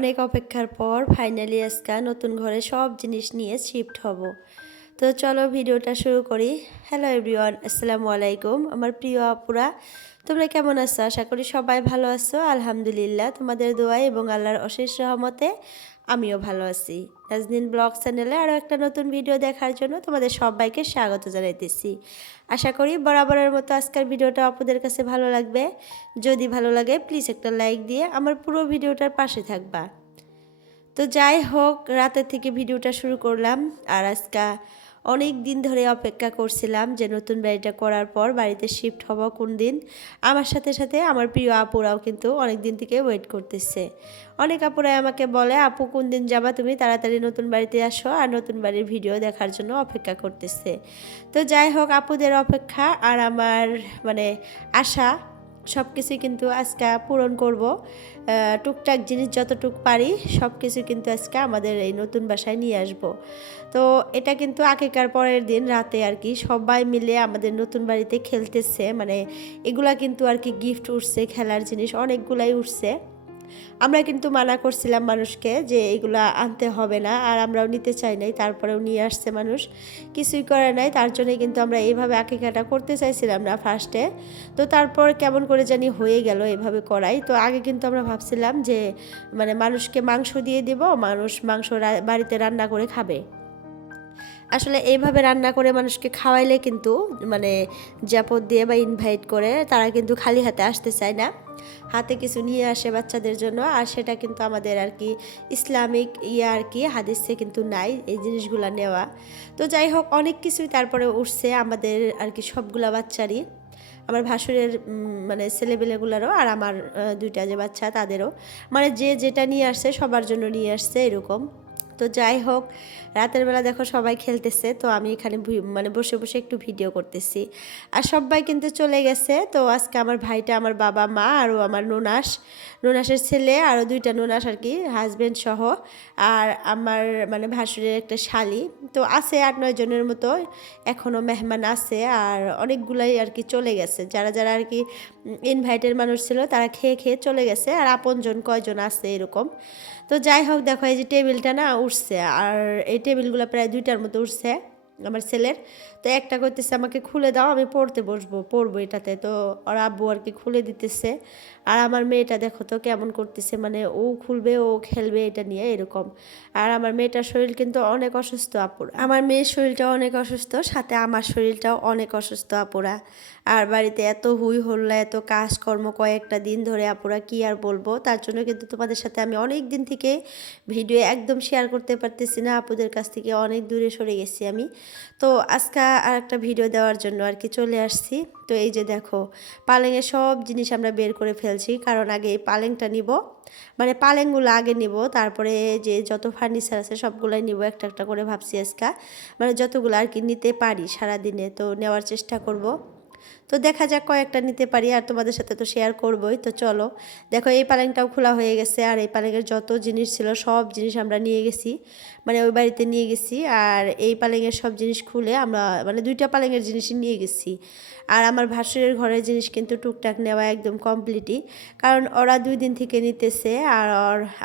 অনেক অপেক্ষার পর ফাইনালি আজকে নতুন ঘরে সব জিনিস নিয়ে শিফট হব। তো চলো ভিডিওটা শুরু করি। হ্যালো এভরিওয়ান আসসালামু আলাইকুম। আমার প্রিয় আপুরা, তোমরা কেমন আছো? আশা করি সবাই ভালো আছো। আলহামদুলিল্লাহ, তোমাদের দোয়াই এবং আল্লাহর অশেষ রহমতে আমিও ভালো আছি। নাজনীন ব্লগ চ্যানেলে আরও একটা নতুন ভিডিও দেখার জন্য তোমাদের সবাইকে স্বাগত জানাইতেছি। আশা করি বরাবরের মতো আজকের ভিডিওটা আপনাদের কাছে ভালো লাগবে। যদি ভালো লাগে প্লিজ একটা লাইক দিয়ে আমার পুরো ভিডিওটার পাশে থাকবা। তো যাই হোক, রাতের থেকে ভিডিওটা শুরু করলাম। আর আজকে অনেক দিন ধরে অপেক্ষা করছিলাম যে নতুন বাড়িটা করার পর বাড়িতে শিফট হব কোন দিন। আমার সাথে সাথে আমার প্রিয় আপুরাও কিন্তু অনেক দিন থেকে ওয়েট করতেছে। অনেক আপুরাই আমাকে বলে, আপু, কোন দিন যাবা তুমি? তাড়াতাড়ি নতুন বাড়িতে আসো আর নতুন বাড়ির ভিডিও দেখার জন্য অপেক্ষা করতেছে। তো যাই হোক, আপুদের অপেক্ষা আর আমার মানে আশা সব কিছুই কিন্তু আজকে পূরণ করব। টুকটাক জিনিস যতটুক পারি, সব কিছু কিন্তু আজকে আমাদের এই নতুন বাসায় নিয়ে আসব। তো এটা কিন্তু আগেকার পরের দিন রাতে আর কি সবাই মিলে আমাদের নতুন বাড়িতে খেলতেছে। মানে এগুলা কিন্তু আর কি গিফট উঠছে, খেলার জিনিস অনেকগুলাই উঠছে। আমরা কিন্তু মানা করছিলাম মানুষকে যে এগুলা আনতে হবে না, আর আমরাও নিতে চাই নাই, তারপরেও নিয়ে আসছে মানুষ। কিছুই করে নাই, তার জন্যই কিন্তু আমরা এইভাবে আকিকাটা করতে চাইছিলাম না ফার্স্টে তো তারপর কেমন করে জানি হয়ে গেল এভাবে করাই। তো আগে কিন্তু আমরা ভাবছিলাম যে মানে মানুষকে মাংস দিয়ে দিব, মানুষ মাংস বাড়িতে রান্না করে খাবে। আসলে এইভাবে রান্না করে মানুষকে খাওয়াইলে কিন্তু মানে জাপদ দিয়ে বা ইনভাইট করে তারা কিন্তু খালি হাতে আসতে চায় না। হাতে কিছু নিয়ে আসে বাচ্চাদের জন্য আর সেটা কিন্তু আমাদের আর কি ইসলামিক ইয়ে আর কি হাদিসে কিন্তু নাই এই জিনিসগুলো নেওয়া। তো যাই হোক, অনেক কিছুই তারপরে উঠছে আমাদের আর কি সবগুলা বাচ্চারই। আমার ভাসুরের মানে ছেলেবেলেগুলোরও আর আমার দুইটা যে বাচ্চা তাদেরও। মানে যে যেটা নিয়ে আসছে সবার জন্য নিয়ে আসছে এরকম। তো যাই হোক, রাতের বেলা দেখো সবাই খেলতেছে, তো আমি এখানে মানে বসে বসে একটু ভিডিও করতেছি। আর সবাই কিন্তু চলে গেছে, তো আজকে আমার ভাইটা, আমার বাবা, মা আরও আমার নোনাস। নোনাসের ছেলে, আরও দুইটা নোনাস আর কি হাজব্যান্ড সহ। আর আমার মানে ভাসুরের একটা শালি, তো আছে আট নয় জনের মতো, এখনও মেহমান আছে, আর অনেকগুলাই আর কি চলে গেছে। যারা যারা আর কি ইনভাইটের মানুষ ছিল, তারা খেয়ে খেয়ে চলে গেছে, আর আপনজন কয়জন আছে এরকম। তো যাই হোক, দেখো এই যে টেবিলটা না উঠছে আর এই টেবিলগুলো প্রায় দুইটার মতো উঠছে আমার ছেলের। তো একটা করতেছে আমাকে খুলে দাও, আমি পড়তে বসবো, পড়ব এটাতে। তো ওর আব্বু আর কি খুলে দিতেছে। আর আমার মেয়েটা দেখো তো কেমন করতেছে মানে ও খুলবে, ও খেলবে এটা নিয়ে এরকম। আর আমার মেয়েটার শরীর কিন্তু অনেক অসুস্থ আপুরা। আমার মেয়ের শরীরটা অনেক অসুস্থ, সাথে আমার শরীরটাও অনেক অসুস্থ আপুরা। আর বাড়িতে এত হুই হল্লা, এত কাজকর্ম কয়েকটা দিন ধরে আপুরা, কি আর বলব? তার জন্য কিন্তু তোমাদের সাথে আমি অনেক দিন থেকে ভিডিও একদম শেয়ার করতে পারতেছি না, আপুদের কাছ থেকে অনেক দূরে সরে গেছি আমি। তো আজকে আর একটা ভিডিও দেওয়ার জন্য আর কি চলে আসছি। তো এই যে দেখো, পালেংয়ের সব জিনিস আমরা বের করে ফেলছি। কারণ আগে এই পালেংটা নিব। মানে পালেংগুলো আগে নিব, তারপরে যে যত ফার্নিচার আছে সবগুলোই নিব, একটা একটা করে ভাবছি আজকা। মানে যতগুলো আর কি নিতে পারি সারাদিনে, তো নেওয়ার চেষ্টা করব। তো দেখা যাক কয়েকটা নিতে পারি আর তোমাদের সাথে তো শেয়ার করবই। তো চলো, দেখো এই পালেংটাও খোলা হয়ে গেছে আর এই পালেংয়ের যত জিনিস ছিল সব জিনিস আমরা নিয়ে গেছি মানে ওই বাড়িতে নিয়ে গেছি আর এই পালেংয়ের সব জিনিস খুলে আমরা মানে দুইটা পালেংয়ের জিনিসই নিয়ে গেছি। আর আমার ভাসুরের ঘরের জিনিস কিন্তু টুকটাক নেওয়া একদম কমপ্লিটই কারণ ওরা দুই দিন থেকে নিতেছে আর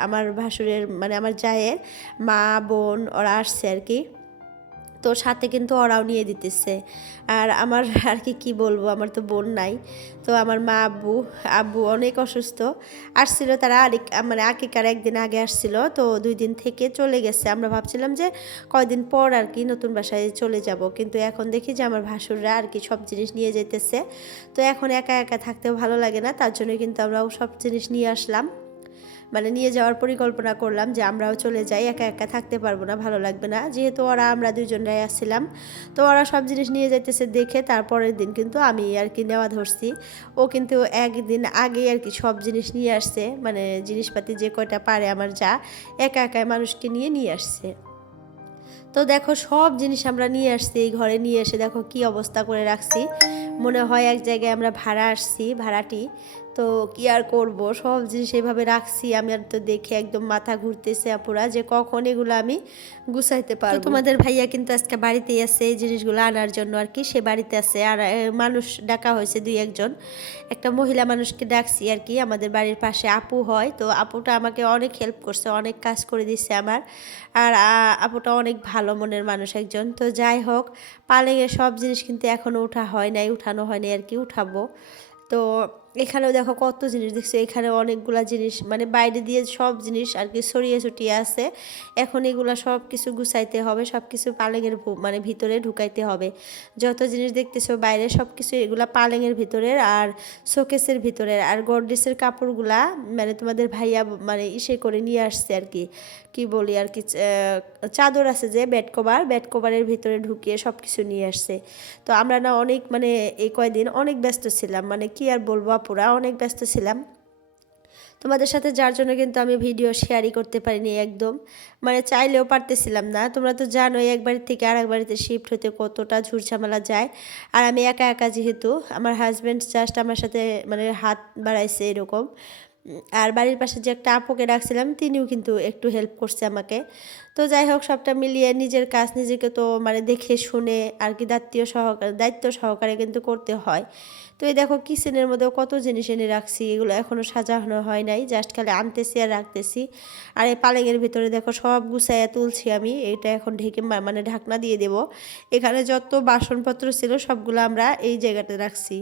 আমার ভাসুরের মানে আমার জায়ের মা, বোন, ওরা আসছে আর কি। তো সাথে কিন্তু ওরাও নিয়ে দিতেছে। আর আমার আর কি কি বলব, আমার তো বোন নাই। তো আমার মা, আব্বু আব্বু অনেক অসুস্থ। আসছিল তারা আরেক মানে আকিকার একদিন আগে আসছিল, তো দুই দিন থেকে চলে গেছে। আমরা ভাবছিলাম যে কয়দিন পর আর কি নতুন বাসায় চলে যাব। কিন্তু এখন দেখি যে আমার ভাসুররা আর কি সব জিনিস নিয়ে যেতেছে তো এখন একা একা থাকতেও ভালো লাগে না, তার জন্য কিন্তু আমরাও সব জিনিস নিয়ে আসলাম। মানে নিয়ে যাওয়ার পরিকল্পনা করলাম যে আমরাও চলে যাই, একা একা থাকতে পারব না, ভালো লাগবে না। যেহেতু ওরা আমরা দুজনরাই আসছিলাম, তো ওরা সব জিনিস নিয়ে যাইতেছে দেখে তারপরের দিন কিন্তু আমি আর কি নেওয়া ধরছি। ও কিন্তু একদিন আগে আর কি সব জিনিস নিয়ে আসছে মানে জিনিসপাতি যে কয়টা পারে আমার যা, একা একা মানুষকে নিয়ে নিয়ে আসছে। তো দেখো সব জিনিস আমরা নিয়ে আসছি, এই ঘরে নিয়ে এসে দেখো কি অবস্থা করে রাখছি। মনে হয় এক জায়গায় আমরা ভাড়া আসছি, ভাড়াটি। তো কি আর করব? সব জিনিস এভাবে রাখছি আমি আর তো দেখে একদম মাথা ঘুরতেছে আপুরা যে কখন এগুলো আমি গুছাইতে পারব। তোমাদের ভাইয়া কিন্তু আজকে বাড়িতেই আছে এই জিনিসগুলো আনার জন্য আর কি। সে বাড়িতে আছে আর মানুষ ডাকা হয়েছে দুই একজন। একটা মহিলা মানুষকে ডাকছি আর কি আমাদের বাড়ির পাশে আপু হয়। তো আপুটা আমাকে অনেক হেল্প করছে অনেক কাজ করে দিচ্ছে আমার। আর আপুটা অনেক ভালো মনের মানুষ একজন। তো যাই হোক পালেঙের সব জিনিস কিন্তু এখনও উঠা হয় নাই উঠানো হয়নি আর কি উঠাবো। তো এখানেও দেখো কত জিনিস দেখছ, এখানে অনেকগুলা জিনিস মানে বাইরে দিয়ে সব জিনিস আর কি ছড়িয়ে ছড়িয়ে আছে। এখন এগুলা সব কিছু গুছাইতে হবে সব কিছু পালেঙের মানে ভিতরে ঢুকাইতে হবে। যত জিনিস দেখতেছো বাইরে সব কিছু এগুলা পালেঙের ভিতরের আর শোকেসের ভিতরের। আর গডরেসের কাপড়গুলা মানে তোমাদের ভাইয়া মানে ইসে করে নিয়ে আসছে আর কি। কি বলি আর কি চাদর আছে যে বেড কভার, বেড কভারের ভিতরে ঢুকিয়ে সব কিছু নিয়ে আসছে। তো আমরা না অনেক মানে এই কয়দিন অনেক ব্যস্ত ছিলাম মানে কি আর বলব আপুরা অনেক ব্যস্ত ছিলাম। তোমাদের সাথে যার জন্য কিন্তু আমি ভিডিও শেয়ারই করতে পারিনি একদম। মানে চাইলেও পারতেছিলাম না। তোমরা তো জানোই এক বাড়ি থেকে আর এক বাড়িতে শিফট হতে কতটা ঝুরঝামেলা যায়। আর আমি একা একা যেহেতু, আমার হাজব্যান্ড জাস্ট আমার সাথে মানে হাত বাড়াইছে এরকম। আর বাড়ির পাশে যে একটা আপুকে রাখছিলাম তিনিও কিন্তু একটু হেল্প করছে আমাকে। তো যাই হোক, সবটা মিলিয়ে নিজের কাজ নিজেকে তো মানে দেখে শুনে আর কি দায়িত্ব সহকারে দায়িত্ব সহকারে কিন্তু করতে হয়। তো এই দেখো কিচেনের মধ্যেও কত জিনিস এনে রাখছি, এগুলো এখনও সাজানো হয় নাই জাস্ট খালি আনতেছি আর রাখতেছি। আর এই পালেঙের ভিতরে দেখো সব গুছাইয়া তুলছি আমি, এটা এখন ঢেকে মানে ঢাকনা দিয়ে দেব। এখানে যত বাসনপত্র ছিল সবগুলো আমরা এই জায়গাতে রাখছি।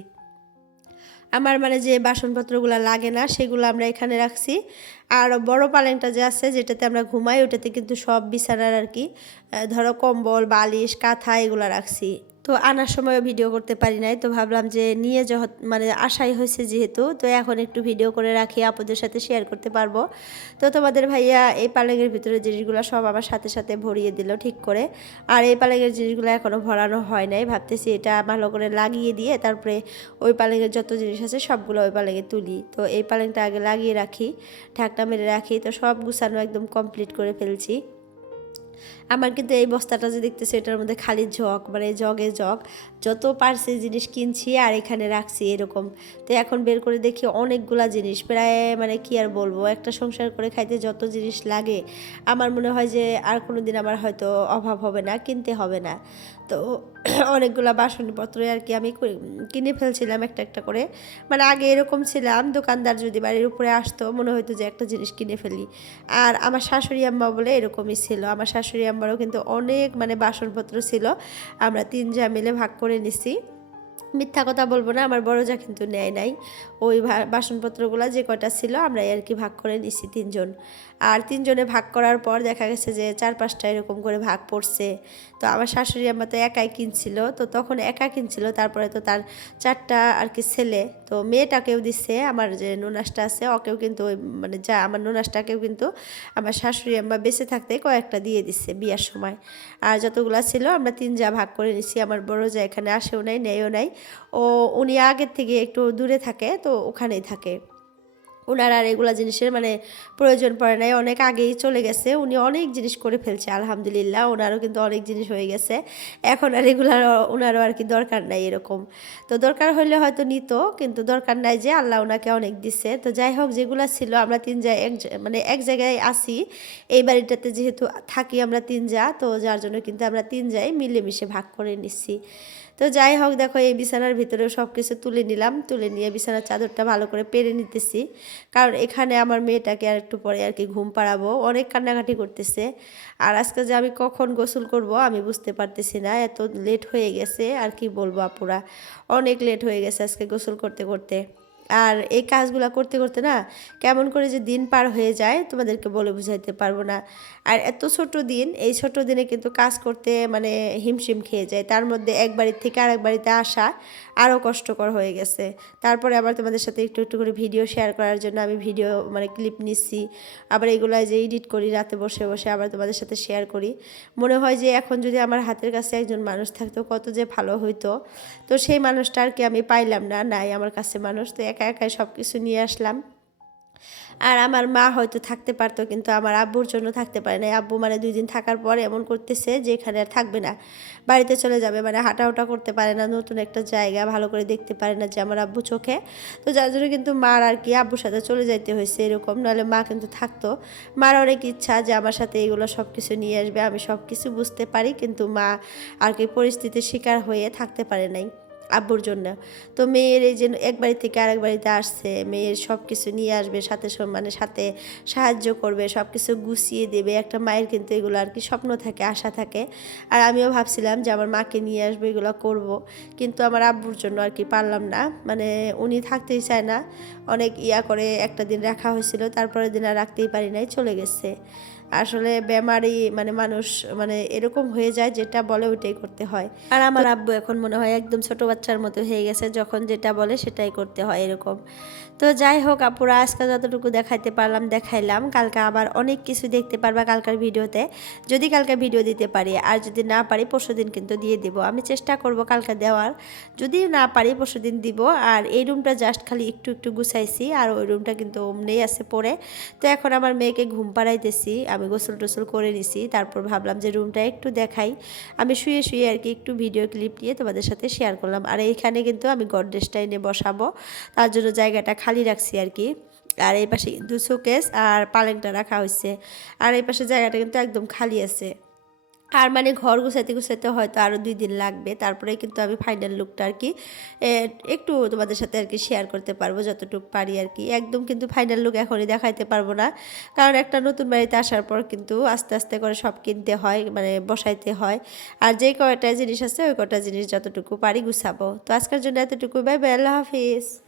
আমার মানে যে বাসনপত্রগুলো লাগে না, সেগুলো আমরা এখানে রাখছি। আর বড় পালেংটা যে আছে, যেটাতে আমরা ঘুমাই, ওটাতে কিন্তু সব বিছানার আর কি ধরো কম্বল, বালিশ, কাঁথা, এগুলো রাখছি। তো আনার সময়ও ভিডিও করতে পারি নাই, তো ভাবলাম যে নিয়ে যহ মানে আশাই হয়েছে যেহেতু, তো এখন একটু ভিডিও করে রাখি, আপুদের সাথে শেয়ার করতে পারব। তো তোমাদের ভাইয়া এই পালেঙের ভিতরে জিনিসগুলো সব আমার সাথে সাথে ভরিয়ে দিল ঠিক করে। আর এই পালেঙের জিনিসগুলো এখনও ভরানো হয় নাই, ভাবতেছি এটা ভালো করে লাগিয়ে দিয়ে তারপরে ওই পালেঙের যত জিনিস আছে সবগুলো ওই পালেঙে তুলি। তো এই পালেংটা আগে লাগিয়ে রাখি, ঢাকনা মেরে রাখি, তো সব গুছানো একদম কমপ্লিট করে ফেলছি। আমার কিন্তু এই বস্তাটা যে দেখতেছি, এটার মধ্যে খালি জগ মানে জগে জগ। যত পারছি জিনিস কিনছি আর এখানে রাখছি এরকম। তো এখন বের করে দেখি অনেকগুলা জিনিস। প্রায় মানে কি আর বলব, একটা সংসার করে খাইতে যত জিনিস লাগে, আমার মনে হয় যে আর কোনো দিন আমার হয়তো অভাব হবে না, কিনতে হবে না। তো অনেকগুলা বাসনপত্র আর কি আমি কিনে ফেলছিলাম একটা একটা করে। মানে আগে এরকম ছিলাম, দোকানদার যদি বাড়ির উপরে আসতো, মনে হতো যে একটা জিনিস কিনে ফেলি। আর আমার শাশুড়ি আম্মা বলে এরকমই ছিল। আমার শাশুড়ি আম্মারও কিন্তু অনেক মানে বাসনপত্র ছিল। আমরা তিন যা মিলে ভাগ করে নিছি। মিথ্যা কথা বলব না, আমার বড় যা কিন্তু নেয় নাই। ওই বাসনপত্রগুলো যে কটা ছিল, আমরা আর কি ভাগ করে নিছি তিনজন। আর তিনজনে ভাগ করার পর দেখা গেছে যে চার পাঁচটা এরকম করে ভাগ পড়ছে। তো আমার শাশুড়ি আমার তো একাই কিনছিল, তো তখন একা কিনছিল, তারপরে তো তার চারটা আর কি ছেলে। তো মেয়েটাকেও দিচ্ছে আমার যে নুনাসটা আছে, ওকেও কিন্তু ওই মানে যা আমার নুনাসটাকেও কিন্তু আমার শাশুড়ি আম্মা বেঁচে থাকতে কয়েকটা দিয়ে দিচ্ছে বিয়ার সময়। আর যতগুলো ছিল, আমরা তিন যা ভাগ করে নিছি, আমার বড় যা এখানে আসেও নাই, নেয়ও নাই। ও উনি আগের থেকে একটু দূরে থাকে, তো ওখানেই থাকে। ওনার আর এগুলা জিনিসের মানে প্রয়োজন পড়ে নাই, অনেক আগেই চলে গেছে। উনি অনেক জিনিস করে ফেলছে, আলহামদুলিল্লাহ, ওনারও কিন্তু অনেক জিনিস হয়ে গেছে। এখন আর এগুলার, ওনারও আর কি দরকার নাই এরকম। তো দরকার হলে হয়তো নিত, কিন্তু দরকার নাই যে আল্লাহ ওনাকে অনেক দিছে। তো যাই হোক, যেগুলা ছিল, আমরা তিন যা এক মানে এক জায়গায় আসি এই বাড়িটাতে যেহেতু থাকি আমরা তিন যা তো যার জন্য কিন্তু আমরা তিন যাই মিলেমিশে ভাগ করে নিচ্ছি তো যাই হোক, দেখো এই বিছানার ভিতরেও সব কিছু তুলে নিলাম। তুলে নিয়ে বিছানার চাদরটা ভালো করে পেরে নিতেছি। কারণ এখানে আমার মেয়েটাকে আর একটু পরে আর কি ঘুম পাড়াবো। অনেক কান্নাকাটি করতেছে। আর আজকে যে আমি কখন গোসল করব আমি বুঝতে পারতেছি না। এত লেট হয়ে গেছে, আর কি বলব আপুরা? অনেক লেট হয়ে গেছে আজকে গোসল করতে করতে। আর এই কাজগুলো করতে করতে না কেমন করে যে দিন পার হয়ে যায় তোমাদেরকে বলে বুঝাইতে পারব না। আর এত ছোট দিন, এই ছোট দিনে কিন্তু কাজ করতে মানে হিমশিম খেয়ে যায়। তার মধ্যে এক বাড়ির থেকে আরেক বাড়িতে আসা আরও কষ্টকর হয়ে গেছে। তারপরে আবার তোমাদের সাথে একটু একটু করে ভিডিও শেয়ার করার জন্য আমি ভিডিও মানে ক্লিপ নিচ্ছি। আবার এগুলো যে এডিট করি, রাতে বসে বসে আবার তোমাদের সাথে শেয়ার করি। মনে হয় যে এখন যদি আমার হাতের কাছে একজন মানুষ থাকতো, কত যে ভালো হইতো। তো সেই মানুষটা আর কি আমি পাইলাম না, নাই আমার কাছে মানুষ। তো একা একাই সব কিছু নিয়ে আসলাম। আর আমার মা হয়তো থাকতে পারতো, কিন্তু আমার আব্বুর জন্য থাকতে পারে না আব্বু মানে দুই দিন থাকার পরে এমন করতেছে যে এখানে আর থাকবে না। বাড়িতে চলে যাবে মানে হাঁটাহুটা করতে পারে না, নতুন একটা জায়গা ভালো করে দেখতে পারে না যে আমার আব্বু চোখে। তো যার জন্য কিন্তু মার আর কি আব্বুর সাথে চলে যাইতে হয়েছে এরকম, নাহলে মা কিন্তু থাকতো। মার অনেক ইচ্ছা যে আমার সাথে এগুলো সব কিছু নিয়ে আসবে, আমি সব কিছু বুঝতে পারি, কিন্তু মা আর কি পরিস্থিতির শিকার হয়ে থাকতে পারে নাই। আব্বুর জন্য। তো মেয়ের এই যে এক বাড়ি থেকে আরেক বাড়িতে আসছে, মেয়ের সব কিছু নিয়ে আসবে, সাথে মানে সাথে সাহায্য করবে সব কিছু গুছিয়ে দেবে। একটা মায়ের কিন্তু এগুলো আর কি স্বপ্ন থাকে, আশা থাকে। আর আমিও ভাবছিলাম যে আমার মাকে নিয়ে আসব, এগুলো করব। কিন্তু আমার আব্বুর জন্য আর কি পারলাম না। মানে উনি থাকতেই চায় না। অনেক ইয়া করে একটা দিন রাখা হয়েছিল, তারপরের দিন আর রাখতেই পারি নাই, চলে গেছে। আসলে বেমারি মানে মানুষ মানে এরকম হয়ে যায় যেটা বলে ওইটাই করতে হয়। আর আমার আব্বু এখন মনে হয় একদম ছোট বাচ্চার মতো হয়ে গেছে যখন যেটা বলে সেটাই করতে হয় এরকম। তো যাই হোক আপুরা আজকে যতটুকু দেখাইতে পারলাম দেখাইলাম। কালকে আবার অনেক কিছু দেখতে পারবা কালকার ভিডিওতে। যদি কালকে ভিডিও দিতে পারি আর যদি না পারি পরশুদিন কিন্তু দিয়ে দিব। আমি চেষ্টা করব কালকে দেওয়ার। যদি না পারি পরশুদিন দিব আর এই রুমটা জাস্ট খালি একটু একটু গুছাইছি আর ওই রুমটা কিন্তু অমনেই আছে পড়ে তো এখন আমার মেয়েকে ঘুম পাড়াইতেছি আমি গোসল টোসল করে নিছি। তারপর ভাবলাম যে রুমটা একটু দেখাই। আমি শুয়ে শুয়ে আর কি একটু ভিডিও ক্লিপ নিয়ে তোমাদের সাথে শেয়ার করলাম। আর এইখানে কিন্তু আমি গডরেজটা এনে বসাবো। তার জন্য জায়গাটা খালি রাখছি আর কি। আর এই পাশে কিন্তু শোকেস আর পালেংটা রাখা হয়েছে আর এই পাশে জায়গাটা কিন্তু একদম খালি আছে। আর মানে ঘর গুছাইতে গুছাইতে হয়তো আরও দুই দিন লাগবে। তারপরে কিন্তু আমি ফাইনাল লুকটা আর কি একটু তোমাদের সাথে আর কি শেয়ার করতে পারব যতটুকু পারি আর কি। একদম কিন্তু ফাইনাল লুক এখনই দেখাইতে পারব না। কারণ একটা নতুন বাড়িতে আসার পর কিন্তু আস্তে আস্তে করে সব কিনতে হয় মানে বসাইতে হয়। আর যে কয়টা জিনিস আছে, ওই কটা জিনিস যতটুকু পারি গুছাবো। তো আজকের জন্য এতটুকু। বাই বাই, আল্লাহ হাফিজ।